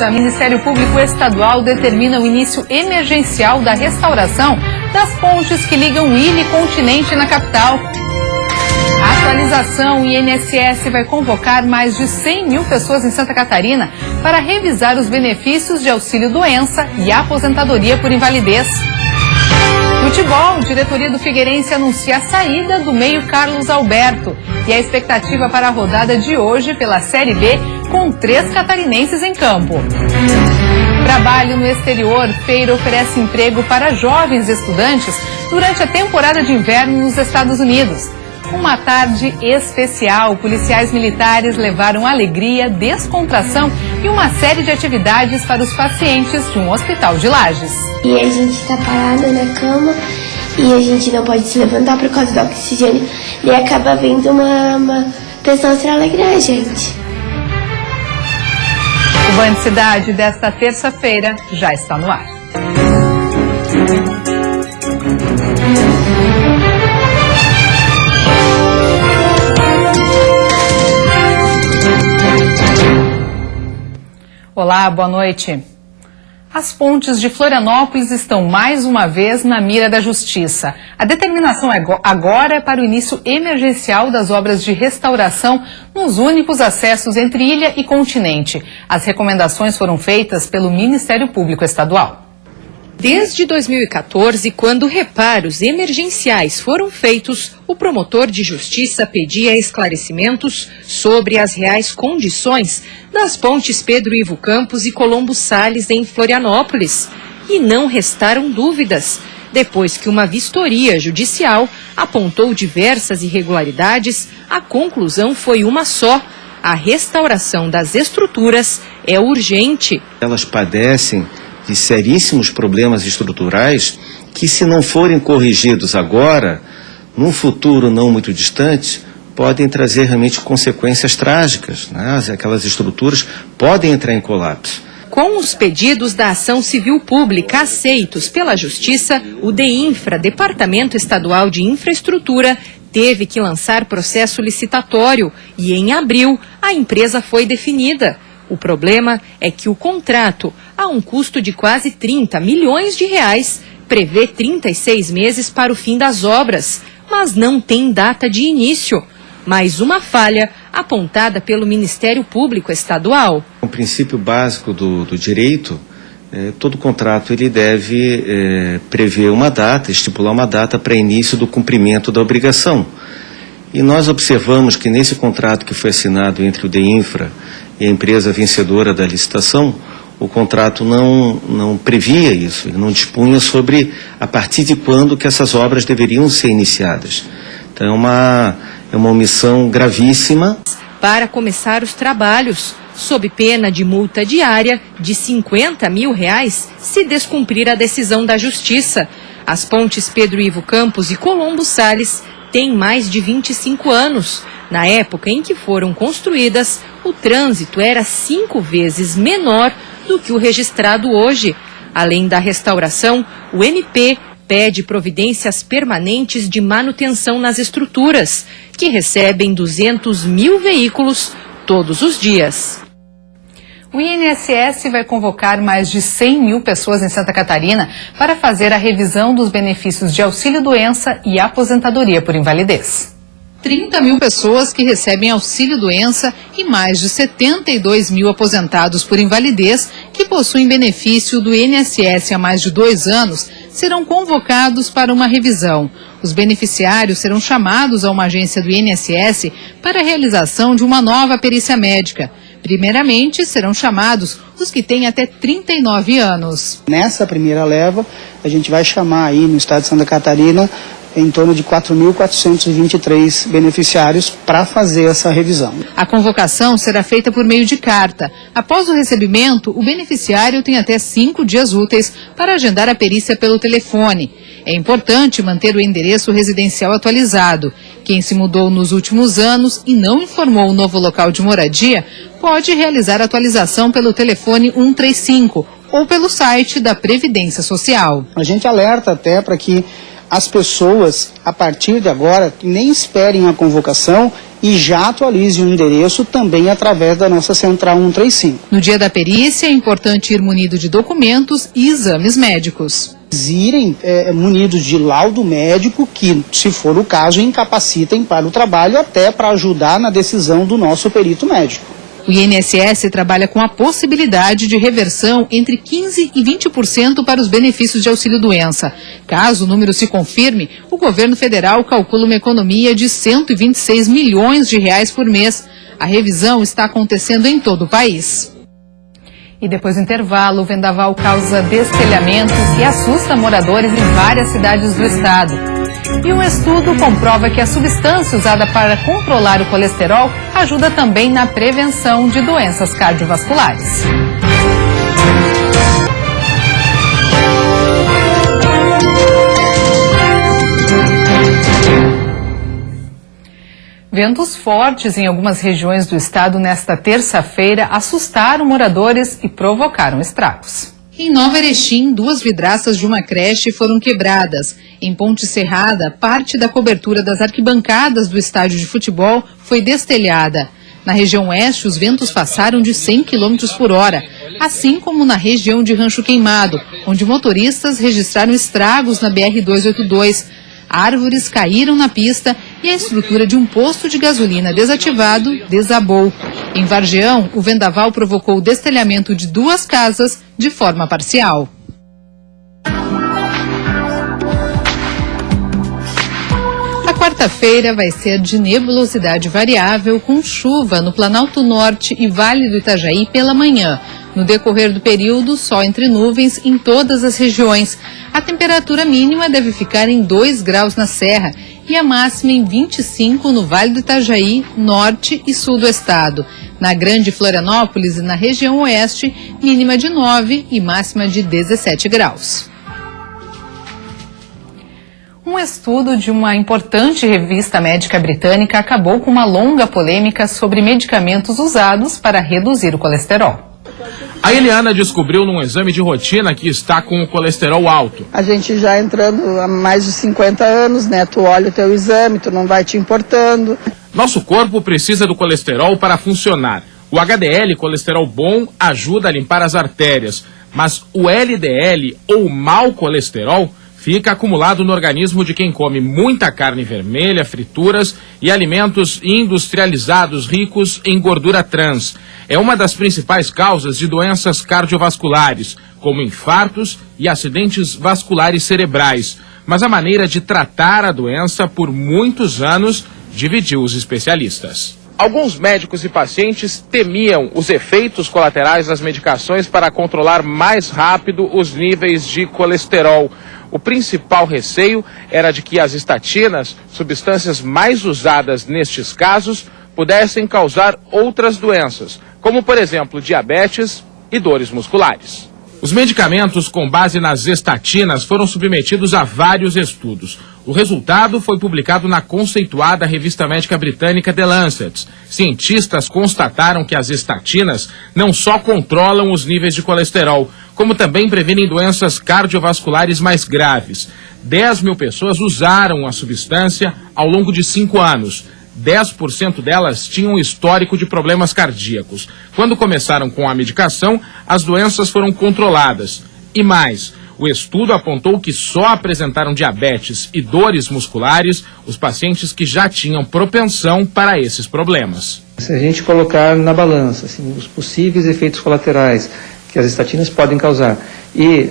Justiça, o Ministério Público Estadual determina o início emergencial da restauração das pontes que ligam ilha e continente na capital. A atualização, o INSS vai convocar mais de 100 mil pessoas em Santa Catarina para revisar os benefícios de auxílio-doença e aposentadoria por invalidez. Futebol, diretoria do Figueirense anuncia a saída do meio Carlos Alberto e a expectativa para a rodada de hoje pela Série B com 3 catarinenses em campo. Trabalho no exterior, Feira oferece emprego para jovens estudantes durante a temporada de inverno nos Estados Unidos. Uma tarde especial, policiais militares levaram alegria, descontração e uma série de atividades para os pacientes de um hospital de Lages. E a gente está parada na cama e a gente não pode se levantar por causa do oxigênio e acaba vindo uma pessoa para alegrar a gente. O Band Cidade desta terça-feira já está no ar. Olá, boa noite. As pontes de Florianópolis estão mais uma vez na mira da Justiça. A determinação agora é para o início emergencial das obras de restauração nos únicos acessos entre ilha e continente. As recomendações foram feitas pelo Ministério Público Estadual. Desde 2014, quando reparos emergenciais foram feitos, o promotor de justiça pedia esclarecimentos sobre as reais condições das pontes Pedro Ivo Campos e Colombo Salles em Florianópolis. E não restaram dúvidas, depois que uma vistoria judicial apontou diversas irregularidades, a conclusão foi uma só: a restauração das estruturas é urgente. Elas padecem de seríssimos problemas estruturais que, se não forem corrigidos agora, num futuro não muito distante, podem trazer realmente consequências trágicas, né? Aquelas estruturas podem entrar em colapso. Com os pedidos da ação civil pública aceitos pela Justiça, o DEINFRA, Departamento Estadual de Infraestrutura, teve que lançar processo licitatório e, em abril, a empresa foi definida. O problema é que o contrato, a um custo de quase 30 milhões de reais, prevê 36 meses para o fim das obras, mas não tem data de início. Mais uma falha apontada pelo Ministério Público Estadual. O princípio básico do direito, todo contrato ele deve prever uma data, estipular uma data para início do cumprimento da obrigação. E nós observamos que nesse contrato que foi assinado entre o DEINFRA e a empresa vencedora da licitação, o contrato não previa isso, ele não dispunha sobre a partir de quando que essas obras deveriam ser iniciadas. Então é uma omissão gravíssima. Para começar os trabalhos, sob pena de multa diária de R$50 mil se descumprir a decisão da Justiça. As pontes Pedro Ivo Campos e Colombo Salles têm mais de 25 anos. Na época em que foram construídas, o trânsito era 5 vezes menor do que o registrado hoje. Além da restauração, o MP pede providências permanentes de manutenção nas estruturas, que recebem 200 mil veículos todos os dias. O INSS vai convocar mais de 100 mil pessoas em Santa Catarina para fazer a revisão dos benefícios de auxílio-doença e aposentadoria por invalidez. 30 mil pessoas que recebem auxílio-doença e mais de 72 mil aposentados por invalidez que possuem benefício do INSS há mais de 2 anos serão convocados para uma revisão. Os beneficiários serão chamados a uma agência do INSS para a realização de uma nova perícia médica. Primeiramente, serão chamados os que têm até 39 anos. Nessa primeira leva, a gente vai chamar aí no estado de Santa Catarina em torno de 4.423 beneficiários para fazer essa revisão. A convocação será feita por meio de carta. Após o recebimento, o beneficiário tem até 5 dias úteis para agendar a perícia pelo telefone. É importante manter o endereço residencial atualizado. Quem se mudou nos últimos anos e não informou o novo local de moradia, pode realizar a atualização pelo telefone 135 ou pelo site da Previdência Social. A gente alerta até para que as pessoas, a partir de agora, que nem esperem a convocação e já atualize o endereço também através da nossa Central 135. No dia da perícia, é importante ir munido de documentos e exames médicos. Irem munidos de laudo médico que, se for o caso, incapacitem para o trabalho, até para ajudar na decisão do nosso perito médico. O INSS trabalha com a possibilidade de reversão entre 15% e 20% para os benefícios de auxílio-doença. Caso o número se confirme, o governo federal calcula uma economia de 126 milhões de reais por mês. A revisão está acontecendo em todo o país. E depois do intervalo, o vendaval causa destelhamentos e assusta moradores em várias cidades do estado. E um estudo comprova que a substância usada para controlar o colesterol ajuda também na prevenção de doenças cardiovasculares. Ventos fortes em algumas regiões do estado nesta terça-feira assustaram moradores e provocaram estragos. Em Nova Erechim, 2 vidraças de uma creche foram quebradas. Em Ponte Serrada, parte da cobertura das arquibancadas do estádio de futebol foi destelhada. Na região oeste, os ventos passaram de 100 km por hora, assim como na região de Rancho Queimado, onde motoristas registraram estragos na BR-282. Árvores caíram na pista e a estrutura de um posto de gasolina desativado desabou. Em Vargeão, o vendaval provocou o destelhamento de 2 casas de forma parcial. A quarta-feira vai ser de nebulosidade variável, com chuva no Planalto Norte e Vale do Itajaí pela manhã. No decorrer do período, sol entre nuvens em todas as regiões. A temperatura mínima deve ficar em 2 graus na Serra e a máxima em 25 no Vale do Itajaí, norte e sul do estado. Na Grande Florianópolis e na região oeste, mínima de 9 e máxima de 17 graus. Um estudo de uma importante revista médica britânica acabou com uma longa polêmica sobre medicamentos usados para reduzir o colesterol. A Eliana descobriu num exame de rotina que está com o colesterol alto. A gente já entrando há mais de 50 anos, né? Tu olha o teu exame, tu não vai te importando. Nosso corpo precisa do colesterol para funcionar. O HDL, colesterol bom, ajuda a limpar as artérias. Mas o LDL, ou mau colesterol, fica acumulado no organismo de quem come muita carne vermelha, frituras e alimentos industrializados ricos em gordura trans. É uma das principais causas de doenças cardiovasculares, como infartos e acidentes vasculares cerebrais. Mas a maneira de tratar a doença por muitos anos dividiu os especialistas. Alguns médicos e pacientes temiam os efeitos colaterais das medicações para controlar mais rápido os níveis de colesterol. O principal receio era de que as estatinas, substâncias mais usadas nestes casos, pudessem causar outras doenças, como, por exemplo, diabetes e dores musculares. Os medicamentos com base nas estatinas foram submetidos a vários estudos. O resultado foi publicado na conceituada revista médica britânica The Lancet. Cientistas constataram que as estatinas não só controlam os níveis de colesterol, como também previnem doenças cardiovasculares mais graves. 10 mil pessoas usaram a substância ao longo de 5 anos. 10% delas tinham histórico de problemas cardíacos. Quando começaram com a medicação, as doenças foram controladas. E mais, o estudo apontou que só apresentaram diabetes e dores musculares os pacientes que já tinham propensão para esses problemas. Se a gente colocar na balança assim, os possíveis efeitos colaterais que as estatinas podem causar e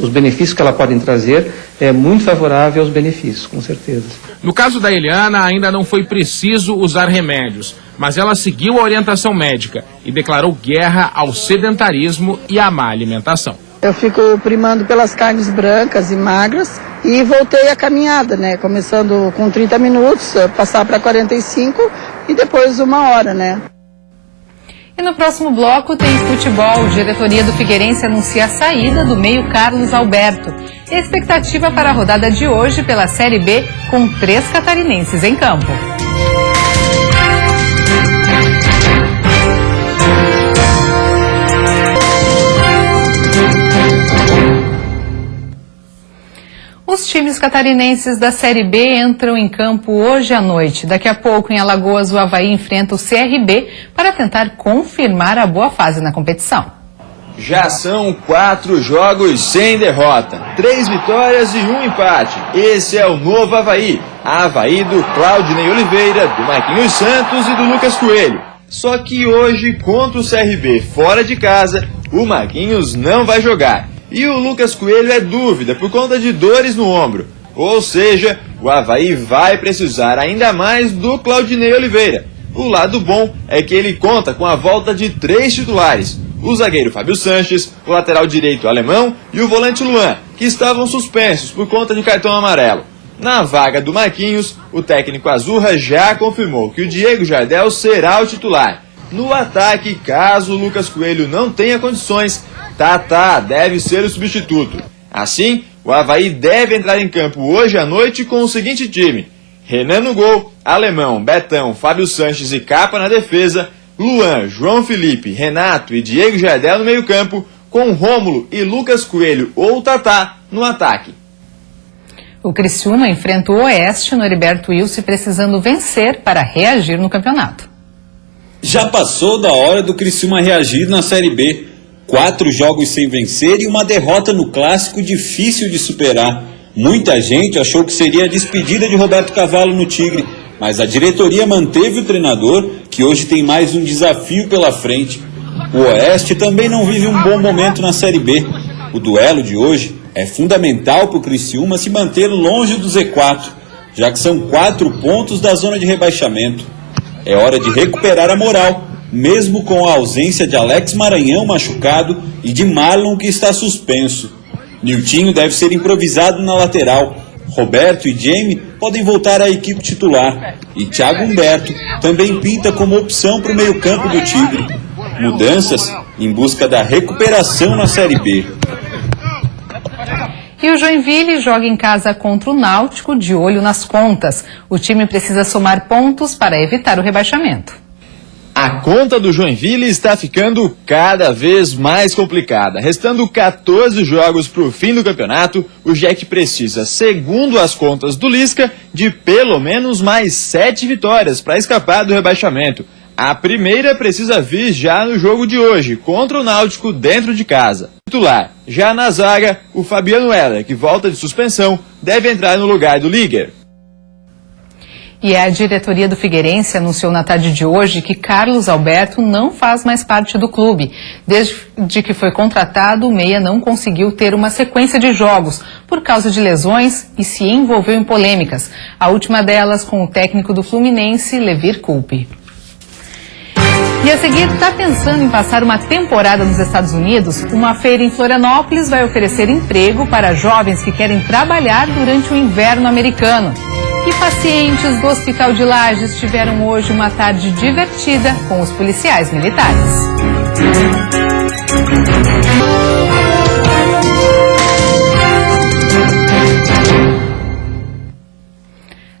os benefícios que elas podem trazer, é muito favorável aos benefícios, com certeza. No caso da Eliana, ainda não foi preciso usar remédios, mas ela seguiu a orientação médica e declarou guerra ao sedentarismo e à má alimentação. Eu fico primando pelas carnes brancas e magras e voltei à caminhada, né? Começando com 30 minutos, passar para 45 e depois 1 hora, né? E no próximo bloco tem futebol. A diretoria do Figueirense anuncia a saída do meio Carlos Alberto. E a expectativa para a rodada de hoje pela Série B, com 3 catarinenses em campo. Os times catarinenses da Série B entram em campo hoje à noite. Daqui a pouco, em Alagoas, o Avaí enfrenta o CRB para tentar confirmar a boa fase na competição. Já são 4 jogos sem derrota, 3 vitórias e 1 empate. Esse é o novo Avaí. Avaí do Claudinei Oliveira, do Marquinhos Santos e do Lucas Coelho. Só que hoje, contra o CRB fora de casa, o Marquinhos não vai jogar. E o Lucas Coelho é dúvida por conta de dores no ombro. Ou seja, o Avaí vai precisar ainda mais do Claudinei Oliveira. O lado bom é que ele conta com a volta de 3 titulares. O zagueiro Fábio Sanches, o lateral direito Alemão e o volante Luan, que estavam suspensos por conta de cartão amarelo. Na vaga do Marquinhos, o técnico Azurra já confirmou que o Diego Jardel será o titular. No ataque, caso o Lucas Coelho não tenha condições, Tatá deve ser o substituto. Assim, o Avaí deve entrar em campo hoje à noite com o seguinte time: Renan no gol, Alemão, Betão, Fábio Sanches e Capa na defesa, Luan, João Felipe, Renato e Diego Jardel no meio-campo, com Rômulo e Lucas Coelho ou Tatá no ataque. O Criciúma enfrenta o Oeste no Heriberto Wilson, precisando vencer para reagir no campeonato. Já passou da hora do Criciúma reagir na Série B. 4 jogos sem vencer e uma derrota no clássico difícil de superar. Muita gente achou que seria a despedida de Roberto Cavalo no Tigre, mas a diretoria manteve o treinador, que hoje tem mais um desafio pela frente. O Oeste também não vive um bom momento na Série B. O duelo de hoje é fundamental para o Criciúma se manter longe do Z4, já que são 4 pontos da zona de rebaixamento. É hora de recuperar a moral, mesmo com a ausência de Alex Maranhão machucado e de Marlon, que está suspenso. Niltinho deve ser improvisado na lateral. Roberto e Jamie podem voltar à equipe titular. E Thiago Humberto também pinta como opção para o meio-campo do Tigre. Mudanças em busca da recuperação na Série B. E o Joinville joga em casa contra o Náutico, de olho nas contas. O time precisa somar pontos para evitar o rebaixamento. A conta do Joinville está ficando cada vez mais complicada. Restando 14 jogos para o fim do campeonato, o Jack precisa, segundo as contas do Lisca, de pelo menos mais 7 vitórias para escapar do rebaixamento. A primeira precisa vir já no jogo de hoje, contra o Náutico dentro de casa. Titular, já na zaga, o Fabiano Heller, que volta de suspensão, deve entrar no lugar do Liger. E a diretoria do Figueirense anunciou na tarde de hoje que Carlos Alberto não faz mais parte do clube. Desde que foi contratado, o meia não conseguiu ter uma sequência de jogos por causa de lesões e se envolveu em polêmicas. A última delas com o técnico do Fluminense, Levir Coupe. E a seguir, está pensando em passar uma temporada nos Estados Unidos? Uma feira em Florianópolis vai oferecer emprego para jovens que querem trabalhar durante o inverno americano. E pacientes do Hospital de Lages tiveram hoje uma tarde divertida com os policiais militares.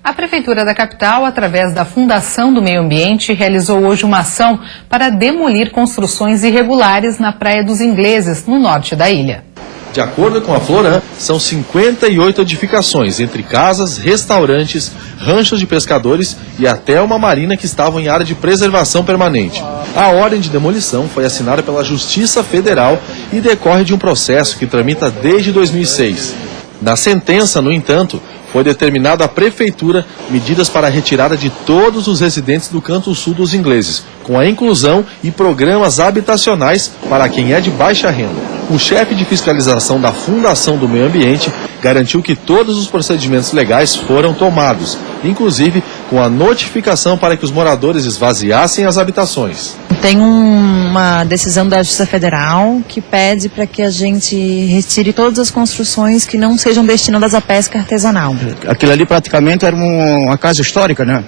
A Prefeitura da capital, através da Fundação do Meio Ambiente, realizou hoje uma ação para demolir construções irregulares na Praia dos Ingleses, no norte da ilha. De acordo com a Floran, são 58 edificações, entre casas, restaurantes, ranchos de pescadores e até uma marina que estavam em área de preservação permanente. A ordem de demolição foi assinada pela Justiça Federal e decorre de um processo que tramita desde 2006. Na sentença, no entanto, foi determinado à Prefeitura medidas para a retirada de todos os residentes do canto sul dos ingleses, com a inclusão e programas habitacionais para quem é de baixa renda. O chefe de fiscalização da Fundação do Meio Ambiente garantiu que todos os procedimentos legais foram tomados, inclusive com a notificação para que os moradores esvaziassem as habitações. Tem uma decisão da Justiça Federal que pede para que a gente retire todas as construções que não sejam destinadas à pesca artesanal. Aquilo ali praticamente era uma casa histórica, né?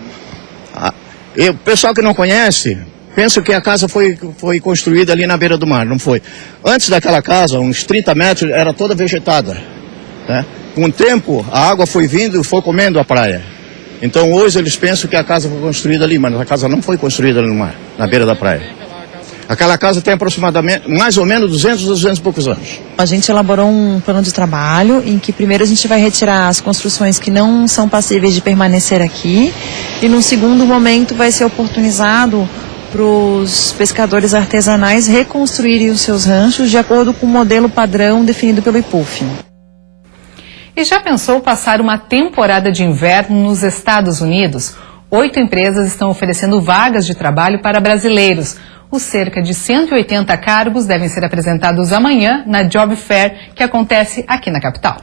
E o pessoal que não conhece pensa que a casa foi construída ali na beira do mar, não foi. Antes daquela casa, uns 30 metros, era toda vegetada, né? Com o tempo, a água foi vindo e foi comendo a praia. Então hoje eles pensam que a casa foi construída ali, mas a casa não foi construída ali no mar, na beira da praia. Aquela casa tem aproximadamente, mais ou menos 200 e poucos anos. A gente elaborou um plano de trabalho em que primeiro a gente vai retirar as construções que não são passíveis de permanecer aqui e num segundo momento vai ser oportunizado para os pescadores artesanais reconstruírem os seus ranchos de acordo com o modelo padrão definido pelo IPUF. E já pensou passar uma temporada de inverno nos Estados Unidos? 8 empresas estão oferecendo vagas de trabalho para brasileiros. Os cerca de 180 cargos devem ser apresentados amanhã na Job Fair, que acontece aqui na capital.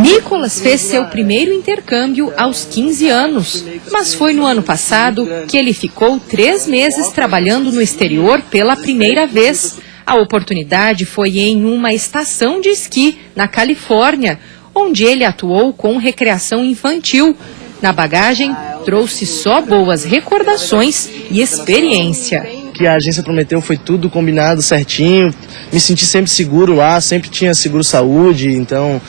Nicolas fez seu primeiro intercâmbio aos 15 anos, mas foi no ano passado que ele ficou 3 meses trabalhando no exterior pela primeira vez. A oportunidade foi em uma estação de esqui na Califórnia, onde ele atuou com recreação infantil. Na bagagem, trouxe só boas recordações e experiência. O que a agência prometeu foi tudo combinado certinho, me senti sempre seguro lá, sempre tinha seguro-saúde, então...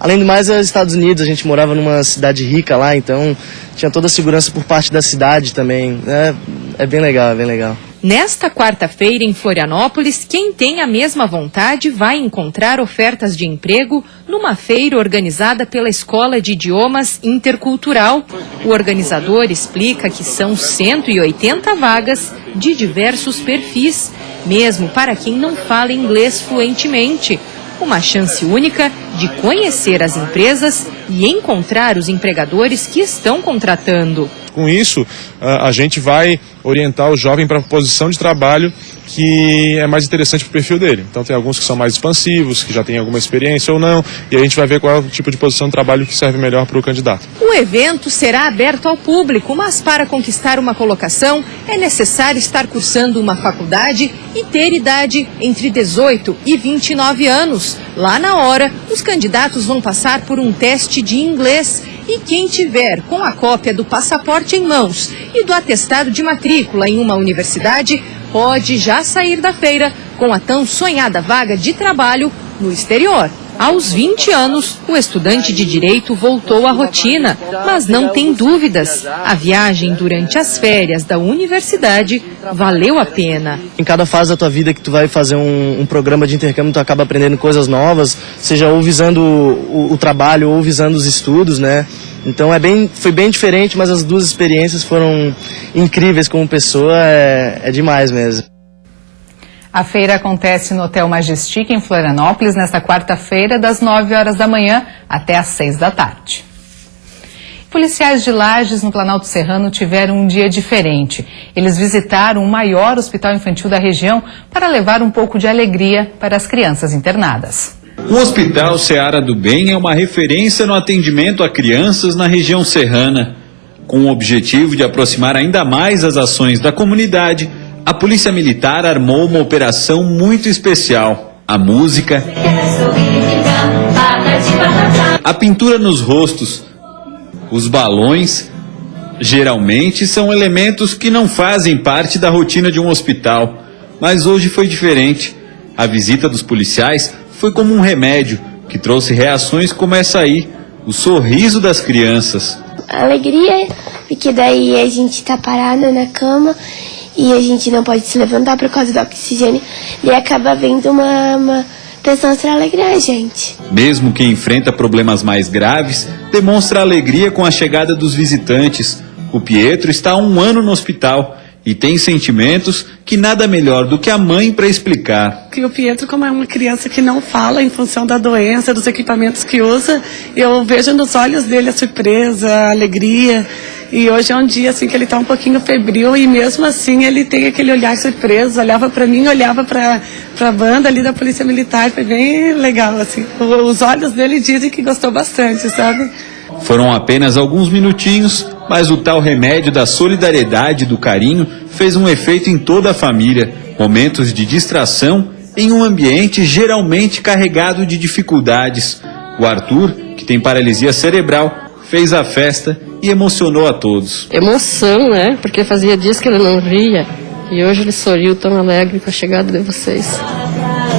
Além do mais, é os Estados Unidos, a gente morava numa cidade rica lá, então tinha toda a segurança por parte da cidade também. É bem legal, é bem legal. Nesta quarta-feira, em Florianópolis, quem tem a mesma vontade vai encontrar ofertas de emprego numa feira organizada pela Escola de Idiomas Intercultural. O organizador explica que são 180 vagas de diversos perfis, mesmo para quem não fala inglês fluentemente. Uma chance única de conhecer as empresas e encontrar os empregadores que estão contratando. Com isso, a gente vai orientar o jovem para a posição de trabalho que é mais interessante para o perfil dele. Então tem alguns que são mais expansivos, que já têm alguma experiência ou não, e a gente vai ver qual é o tipo de posição de trabalho que serve melhor para o candidato. O evento será aberto ao público, mas para conquistar uma colocação é necessário estar cursando uma faculdade e ter idade entre 18 e 29 anos. Lá na hora, os candidatos vão passar por um teste de inglês. E quem tiver com a cópia do passaporte em mãos e do atestado de matrícula em uma universidade, pode já sair da feira com a tão sonhada vaga de trabalho no exterior. Aos 20 anos, o estudante de Direito voltou à rotina, mas não tem dúvidas. A viagem durante as férias da universidade valeu a pena. Em cada fase da tua vida que tu vai fazer um programa de intercâmbio, tu acaba aprendendo coisas novas, seja ou visando o trabalho ou visando os estudos, né? Então foi bem diferente, mas as duas experiências foram incríveis como pessoa, é demais mesmo. A feira acontece no Hotel Majestic, em Florianópolis, nesta quarta-feira, das 9 horas da manhã até às 6 da tarde. Policiais de Lages, no Planalto Serrano, tiveram um dia diferente. Eles visitaram o maior hospital infantil da região para levar um pouco de alegria para as crianças internadas. O Hospital Seara do Bem é uma referência no atendimento a crianças na região serrana. Com o objetivo de aproximar ainda mais as ações da comunidade, a Polícia Militar armou uma operação muito especial. A música, a pintura nos rostos, os balões, geralmente são elementos que não fazem parte da rotina de um hospital. Mas hoje foi diferente. A visita dos policiais foi como um remédio que trouxe reações como essa aí, o sorriso das crianças. Alegria, porque daí a gente tá parada na cama e a gente não pode se levantar por causa do oxigênio, e acaba vendo uma pessoa para alegrar a gente. Mesmo quem enfrenta problemas mais graves, demonstra alegria com a chegada dos visitantes. O Pietro está há 1 ano no hospital e tem sentimentos que nada melhor do que a mãe para explicar. O Pietro, como é uma criança que não fala em função da doença, dos equipamentos que usa, eu vejo nos olhos dele a surpresa, a alegria. E hoje é um dia assim que ele está um pouquinho febril e mesmo assim ele tem aquele olhar surpreso, olhava para mim, olhava para a banda ali da Polícia Militar, foi bem legal assim. Os olhos dele dizem que gostou bastante, sabe? Foram apenas alguns minutinhos, mas o tal remédio da solidariedade e do carinho fez um efeito em toda a família. Momentos de distração em um ambiente geralmente carregado de dificuldades. O Arthur, que tem paralisia cerebral, fez a festa e emocionou a todos. Emoção, né? Porque fazia dias que ele não ria e hoje ele sorriu tão alegre com a chegada de vocês.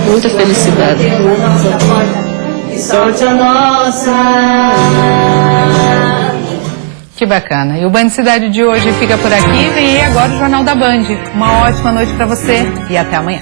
Muita felicidade. Sorte a nossa. Que bacana. E o Band Cidade de hoje fica por aqui. Vem aí agora o Jornal da Band. Uma ótima noite para você e até amanhã.